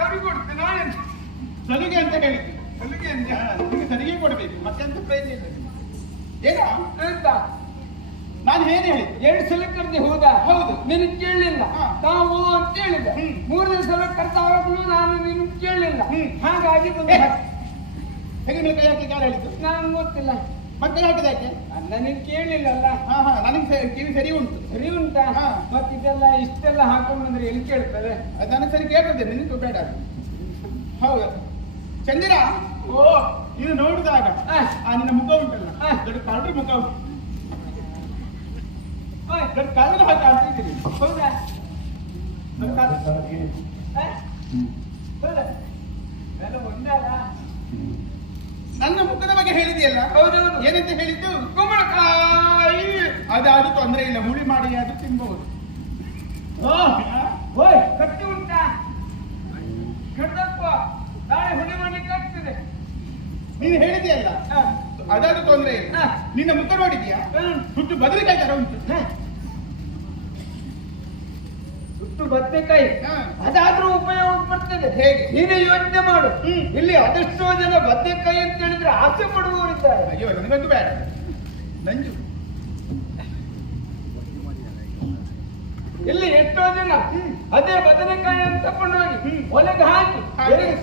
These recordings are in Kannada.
ಅವ್ರಿಗೆ ನಾಳೆಂತ ಸಲುಗೆ ಅಂತ ಹೇಳಿದ್ದು ಸಲಿಗೆ ಅಂತ. ನಿಮಗೆ ಸರಿಗೆ ಕೊಡಬೇಕು. ಮತ್ತೆಂತ ಪ್ರಯೋಜನ ಇಲ್ಲ ಏನಾ ನಾನು ಏನು ಹೇಳಿ ಎರಡು ಸಲ ಕರೆದಿ ಹೋದ? ಹೌದು. ನಿನಗೆ ಕೇಳಲಿಲ್ಲ. ನಾವು ಅಂತ ಹೇಳಿದ. ಮೂರನೇ ಸಲ ಕರ್ತಾವಾಗ್ಲೂ ನಾನು ನೀನು ಕೇಳಲಿಲ್ಲ. ಹಾಗಾಗಿ ಬಂದು ಹೇಗೆ ಹೇಳಿದ್ದು? ನಾನು ಗೊತ್ತಿಲ್ಲ. ಮತ್ತೆ ಹಾಕಿದ ಯಾಕೆ ಅಲ್ಲ ನೀನು ಕೇಳಲಿಲ್ಲಲ್ಲ. ಹಾ ಹಾ ನನಗೆ ಕಿವಿ ಸರಿ ಉಂಟು. ಸರಿ ಉಂಟಾ ಮತ್ತೆ ಇದೆಲ್ಲ ಇಷ್ಟೆಲ್ಲ ಹಾಕೊಂಡು ಬಂದ್ರೆ ಎಲ್ಲಿ ಕೇಳ್ತಾರೆ ಅದನ್ನು ಸರಿ ಕೇಳ್ತದೆ ನಿನಗೂ ಬೇಡ ಹೌದಾ. ಚಂದಿರ? ಓ ಇದು ನೋಡಿದಾಗ. ಆ. ನಿನ್ನ ಮುಖ ಉಂಟಲ್ಲ? ಹಾ. ದೊಡ್ಡ ಕಳ್ಳರ ಮುಖ ಉಂಟು. ದೊಡ್ಡ ಕಳ್ಳರ ಹಾಗೆ ಆಡ್ತಿದ್ದೀನಿ ಹೌದಾ? ಹೌದಾ? ಒಂದಲ್ಲ ನನ್ನ ಮುಖದ ಬಗ್ಗೆ ಹೇಳಿದೆಯಲ್ಲ ಹೌದೌದು ಏನಂತ ಹೇಳಿದ್ದು? ಕುಂಬಳಕಾಯಿ. ಅದಾದ್ರು ಅದು ತೊಂದರೆ ಇಲ್ಲ ಹುಳಿ ಮಾಡಿ ಅದು ತಿನ್ಬಹುದು ಓಯ್ ಕಟ್ಟಿ ಉಂಟಾ? ಕಟ್ಟಪ್ಪ ನಾಳೆ ಹುಳಿ ಮಾಡ್ಲಿಕ್ಕೆ ಆಗ್ತದೆ. ನೀನು ಹೇಳಿದೆಯಲ್ಲ ಅದಾದ ಅದಾದ್ರೂ ತೊಂದರೆ ಇಲ್ಲ. ನಿನ್ನ ಮುಖ ನೋಡಿದ್ಯಾ. ಸುಟ್ಟು ಬದಲಿಕಾಯಿ ತರ ಉಂಟು. ಸುಟ್ಟು ಬದನೆಕಾಯಿ. ಅದಾದ್ರೂ ಉಪಯೋಗ ಬರ್ತದೆ ಹೇಗೆ? ನೀನೇ ಯೋಚನೆ ಮಾಡು. ಇಲ್ಲಿ ಅದೆಷ್ಟೋ ಜನ ಬದನೆಕಾಯಿ ಅಂತ ಆಸೆ ಪಡುವವರಿದ್ದಾರೆ ಅಯ್ಯೋ ನನಗಂತೂ ಬೇಡ ನಂಜು ಇಲ್ಲಿ ಎಷ್ಟೋ ಜನ ಅದೇ ಬದನೆಕಾಯಿ ಅಂತ ತಕೊಂಡು ಹೋಗಿ. ಒಲೆಗೆ ಹಾಕಿ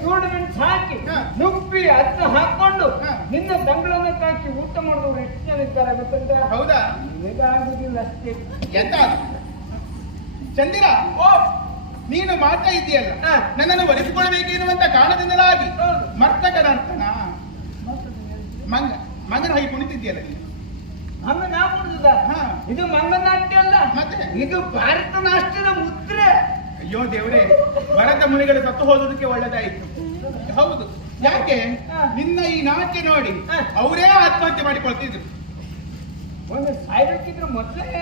ಸೂಡು ಮೆಣಸು ಹಾಕಿ. ನುಪ್ಪಿ ಅದನ್ನ ಹಾಕೊಂಡು. ನಿನ್ನ ತಂಗಳನ್ನ ಹಾಕಿ ಊಟ ಮಾಡಿದವರು ಎಷ್ಟು ಜನ ಇದ್ದಾರೆ ಗೊತ್ತಂತ ಹೌದಾ ನಿನಗಾಗುದಿಲ್ಲ ಅಷ್ಟೇ ಎಂತ? ಚಂದಿರ ಓ ನೀನು ಮಾಡ್ತಾ ಇದೆಯಲ್ಲ. ನನ್ನನ್ನು ಒಲಿಸಿಕೊಳ್ಳಬೇಕೆನ್ನುವಂತ ಕಾರಣದಿಂದಲಾಗಿ ಹೌದು. ಮಂಗ ಮಂಗನ ಹಾಗೆ ಕುಣಿತಿದ್ಯಲ್ಲ ನೀನು? ಹಂಗ ನಾ ಹಾ. ಇದು ಮಂಗನಾಟ್ಯ ಅಲ್ಲ. ಮತ್ತೆ? ಇದು ಭಾರತ ನಾಟ್ಯದ ಮುದ್ರೆ. ಅಯ್ಯೋ ದೇವರೇ ಭರತ ಮುನಿಗಳು ಸತ್ತು ಹೋದದಕ್ಕೆ ಒಳ್ಳೆದಾಯಿತು. ಹೌದು. ಯಾಕೆ. ನಿನ್ನ ಈ ನಾಟ್ಯ ನೋಡಿ. ಅವರೇ ಆತ್ಮಹತ್ಯೆ ಮಾಡಿಕೊಳ್ತಿದ್ರು. ಒಂದು ಸಾಯ್ಬೇಕಿದ್ರು ಮೊದಲೇ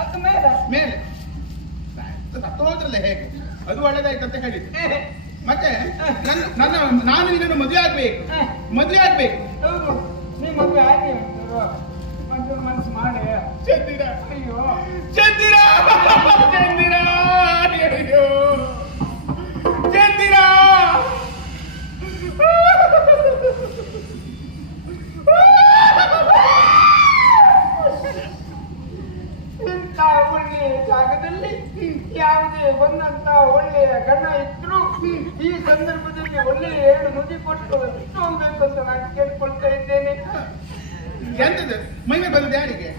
ಅದ ಮೇಲೆ. ಮೇಲೆ? ಸತ್ತು ಹೋದ್ರಲ್ಲ ಹೇಗೆ? ಅದು ಒಳ್ಳೆದಾಯ್ತು ಅಂತ ಹೇಳಿದ್ರು. ಮತ್ತೆ ನನ್ನ ನನ್ನ ನಾನು ನಿನ್ನನ್ನು ಮದುವೆ ಆಗ್ಬೇಕು. ಮದುವೆ ಆಗ್ಬೇಕು. ಹೌದು. ನೀ ಮದುವೆ ಆಗಿ ಒಂಚೂರು ಮನಸ್ಸು ಮಾಡಿ. ಚಂದಿರ. ಅಯ್ಯೋ. ಚಂದಿರ. ಚಂದಿರ. ಅಯ್ಯೋ ಚಂದಿರ. ಇಂಥ ಒಳ್ಳೆಯ ಜಾಗದಲ್ಲಿ ಯಾವುದೇ ಬಂದಂತ ಒಳ್ಳೆಯ ಗಣ ಇದ್ರು ಈ ಸಂದರ್ಭದಲ್ಲಿ ಒಳ್ಳೆಯ ಎರಡು ಮುಗಿ ಕೊಟ್ಟು ಹೋಗ್ಬೇಕು ಅಂತ ನಾನು ಕೇಳ್ಕೊಳ್ತಾ ಇದ್ದೇನೆ. ಎಂತದು? ಮೈಮೆ ಬಂದದ್ದು ಯಾರಿಗೆ?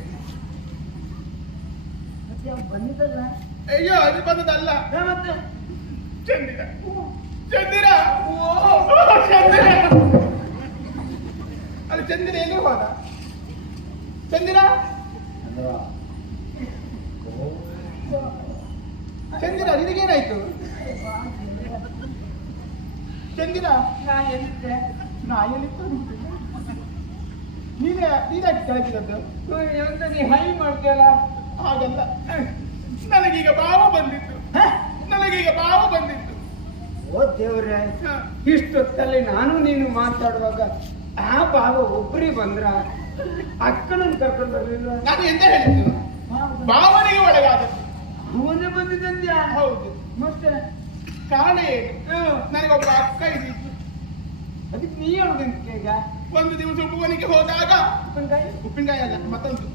ಬಂದಿದ್ದಲ್ಲ? ಅಯ್ಯೋ ಅದು ಬಂದದಲ್ಲ ಮತ್ತೆ? ಚಂದಿರ. ಚಂದಿರ! ಓ ಚಂದಿರ! ಅಲ್ಲಿ ಚಂದಿರ ಎಲ್ಲಿ ಹೋದ? ಚಂದಿರ? ಚಂದಿರ ನಿನಗೇನಾಯ್ತು? ಚಂದಿರ ನಾ ಎಲ್ಲಿದ್ದೆ ನಾ ಎಲ್ಲಿತ್ತು ನೀನೇ ನೀನಾಗಿ ಕಳಿಸಿದದ್ದು ಎಂತ ನೀ ಹೈ ಮಾಡ್ತೀಯಲ್ಲ? ಹಾಗಲ್ಲ. ನನಗೀಗ ಭಾವ ಬಂದಿತ್ತು. ನನಗೀಗ ಭಾವ ಬಂದಿತ್ತು. ಓ ದೇವ್ರೆ. ಇಷ್ಟೊತ್ತಲ್ಲಿ ನಾನು ನೀನು ಮಾತಾಡುವಾಗ ಆ ಭಾವ ಒಬ್ಬರಿ ಬಂದ್ರ ಅಕ್ಕನನ್ನು ಕರ್ಕೊಂಡು ಬರ್ಲಿಲ್ಲ? ನಾನು ಎಂತ ಹೇಳಿದ್ದು? ಭಾವನೆಗೆ ಒಳಗಾದದ್ದು. ಅವನೇ ಬಂದಿದ್ದಂತೆ ಹೌದು. ಮತ್ತೆ? ಕಾರಣ ಏನು ಹ್ಮ್. ನನಗೊಬ್ಬ ಅಕ್ಕ ಇದ್ದಿತ್ತು ಅದಕ್ಕೆ ನೀ ಹೇಳುದಂತ ಈಗ ಒಂದು ದಿವಸ ಉಪವನಿಗೆ ಹೋದಾಗ ಉಪ್ಪಿನಕಾಯಿ? ಉಪ್ಪಿನಕಾಯಿ ಅಲ್ಲ ಮತ್ತೊಂದು.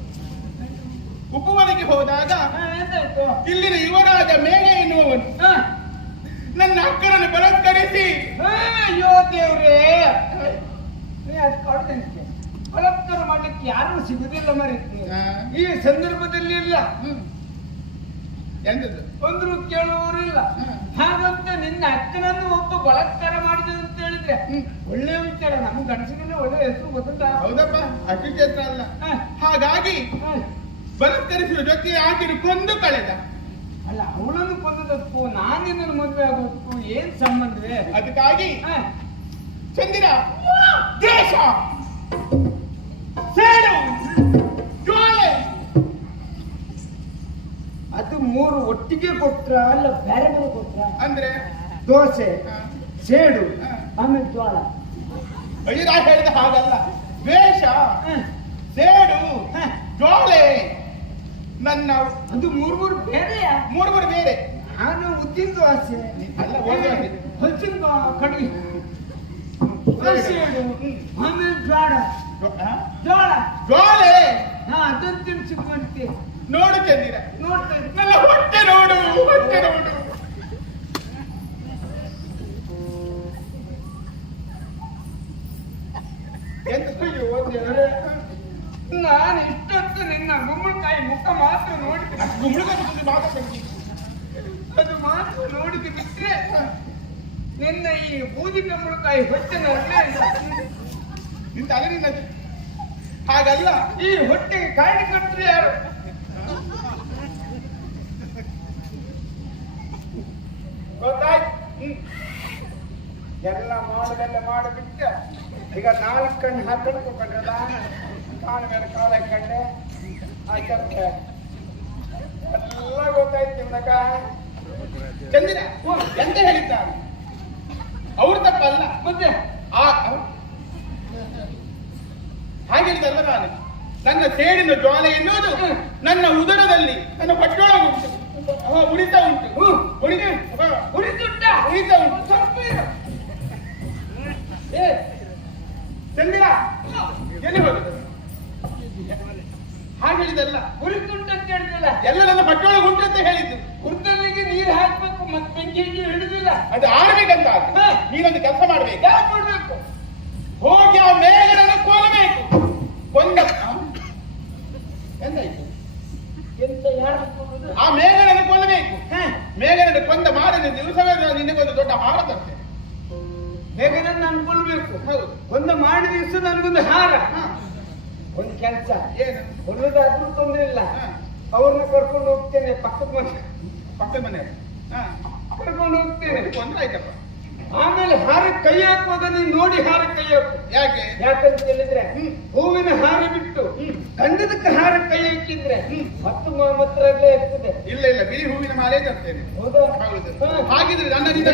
ಉಪವನಿಗೆ ಹೋದಾಗ ಇಲ್ಲಿನ ಯುವರಾಜ ಮೇಲೆ ಎನ್ನುವವನು. ನನ್ನ ಅಕ್ಕನನ್ನು ಬಲತ್ಕರಿಸಿ. ಹೇ, ಅಯ್ಯೋ ದೇವ್ರೇ. ಕೊಡದಂತೆ ಬಲಾತ್ಕಾರ ಮಾಡ್ಲಿಕ್ಕೆ ಯಾರು ಸಿಗುದಿಲ್ಲ ಮರೀತಿ. ಈ ಸಂದರ್ಭದಲ್ಲಿ ಇಲ್ಲ. ಎಂತದ್ದು? ಒಂದ್ರು ಕೇಳುವವರಿಲ್ಲ ಹ್ಮ್. ಹಾಗಂತ ನಿನ್ನ ಅಕ್ಕನನ್ನು ಒಬ್ಬ ಬಲಾತ್ಕಾರ ಮಾಡಿದ ಅಂತ ಹೇಳಿದ್ರೆ ಒಳ್ಳೆ ವಿಚಾರ. ನಮ್ಮ ಗಂಡಸಿಗೆಲ್ಲ ಒಳ್ಳೆ ಹೆಸರು ಗೊತ್ತುಂಟಾ? ಹೌದಪ್ಪ ಅಕ್ಕಿ ಚೇತ್ರ ಅಲ್ಲ ಹಾಗಾಗಿ. ಬಲತ್ಕರಿಸುವ ಜೊತೆ ಆಕೆನು ಕೊಂದು ಕಳೆದ. ಅಲ್ಲ ಅವಳನ್ನು ಕೊಂದದಕ್ಕೂ ನಾನು ನಿನ್ನನ್ನು ಮದುವೆ ಆಗೋದಕ್ಕೂ ಏನ್ ಸಂಬಂಧವೇ ಅದಕ್ಕಾಗಿ ಚಂದಿರ ದೇಶ ಸೇಡು ಅದು ಮೂರು ಒಟ್ಟಿಗೆ ಕೊಟ್ರ ಅಲ್ಲ ಬೇರೆ ಬೇರೆ ಕೊಟ್ರ? ಅಂದ್ರೆ? ದೋಸೆ ಸೇಡು. ಆಮೇಲೆ ಜ್ವಾಳ. ನಾ ಹೇಳಿದ ಹಾಗಲ್ಲ. ದ್ವೇಷ ಸೇಡು ಜೋಳೆ ನನ್ನ ಅದು ಮೂರು ಮೂರು ಬೇರೆ ಮೂರು ಮೂರು ಬೇರೆ. ನಾನು ಉದ್ದಿನ ದೋಸೆ. ಹಲಸಿನ ಕಡುಗೆ ಸೇಡು ಆಮೇಲೆ ಜ್ವಾಳ. ಜೋಳ ಜೋಳೆ ಹಾ ಅದನ್ನು ನೋಡು ಚಂದಿರ. ನೋಡ್ತಾ ಇದ್ದೆ. ನನ್ನ ಹೊಟ್ಟೆ ನೋಡು ಹೊಟ್ಟೆ ನೋಡು. ಎಂತ ದೇವರೇ ನಾನು ಇಷ್ಟೊತ್ತು ನಿನ್ನ ಗುಮ್ಮಳಕಾಯಿ ಮುಖ ಮಾತ್ರ ನೋಡಿದೆ. ಗುಂಬಳಗೊಂದು ಮಾತಾಡ್ತೀನಿ ಅದು ಮಾತ್ರ ನೋಡಿದ ಬಿಟ್ರೆ ನಿನ್ನ ಈ ಬೂದಿ ಗುಂಬಳಕಾಯಿ ಹೊಟ್ಟೆ ನಿಂತ ಅಲ್ಲಿ ನಿನ್ನದು ಹಾಗಲ್ಲ, ಈ ಹೊಟ್ಟೆಗೆ ಕೊಟ್ಟರೆ ಯಾರು? ಗೊತ್ತಾಯ್ತು. ಎಲ್ಲ ಮಾಡುದೆಲ್ಲ ಮಾಡಿಬಿಟ್ಟ ಈಗ ನಾಲ್ಕು ಕಣ್ಣು ಹಾಕೊಂಡು ನಾನು ಕಾಲ ಮೇಲೆ ಕಾಲ ಕಂಡೆ ಎಲ್ಲ ಗೊತ್ತಾಯ್ತು ನಿಮ್ಮಕ್ಕ ಚಂದಿರ ಎಂತ ಹೇಳಿದ್ದಾರೆ ಅವ್ರ ತಪ್ಪಲ್ಲ. ಮತ್ತೆ ಆ ಹಾಗೆ ಹೇಳಿದಲ್ಲ ನಾನು. ನನ್ನ ಸೇಡಿನ ಜ್ವಾಲೆ ಎನ್ನುವುದು ನನ್ನ ಉದರದಲ್ಲಿ ನನ್ನ ಪಟ್ಟೋಳ ಉಂಟು. ಉಳಿತಾ ಉಂಟು. ಉರಿತಾ ಉಂಟು. ಸ್ವಲ್ಪ ಎಲ್ಲಿ ಹೋಗುದು ಹಾಗೆ ಹೇಳಿದಲ್ಲ ಉಳಿದುಂಟ ಅಂತ ಹೇಳಿದಲ್ಲ ಎಲ್ಲ ನನ್ನ ಉಂಟು ಅಂತ ಹೇಳಿದ್ದು. ಹುರ್ದಲ್ಲಿಗೆ ನೀರು ಹಾಕ್ಬೇಕು ಮತ್ತೆ ಬೆಂಕಿಗೆ ಹಿಡಿದಿಲ್ಲ. ಅದು ಆಡ್ಬೇಕಂತ. ನೀನೊಂದು ಕೆಲಸ ಮಾಡ್ಬೇಕು. ಮಾಡ್ಬೇಕು? ಹೋಗಿ ಆ ಮೇಘನನ್ನು ಒಂದು ಮಾಡಿದ ದಿವಸ ನನಗೊಂದು ಹಾರ. ಒಂದು ಕೆಲಸ. ಏನು? ಕೊಲ್ಲೋದಾದ್ರೂ ತೊಂದ್ರೆ ಇಲ್ಲ. ಅವ್ರನ್ನ ಕರ್ಕೊಂಡು ಹೋಗ್ತೇನೆ ಪಕ್ಕದ ಮನೆ. ಪಕ್ಕದ ಮನೆ. ಕರ್ಕೊಂಡು ಹೋಗ್ತೇನೆ. ತೊಂದ್ರೆ ಆಯ್ತಪ್ಪ. ಆಮೇಲೆ ಹಾರ ಕೈ ಹಾಕುವಾಗ ನೀನು ನೋಡಿ ಹಾರ ಕೈ ಹಾಕು. ಯಾಕೆ? ಯಾಕಂತ ಹೇಳಿದ್ರೆ. ಹೂವಿನ ಹಾರ ಬಿಟ್ಟು. ಗಂಧದಕ್ಕೆ ಹಾರ ಕೈ ಹಾಕಿದ್ರೆ ಹ್ಮ್. ಮತ್ತು ಮಾತ್ರ ಇರ್ತದೆ ಇಲ್ಲ ಇಲ್ಲ. ಬಿಳಿ ಹೂವಿನ ಮಾಲೆ ತರ್ತೇನೆ. ಹೌದಾ. ಹಾಗಿದ್ರೆ ನನ್ನಿಂದ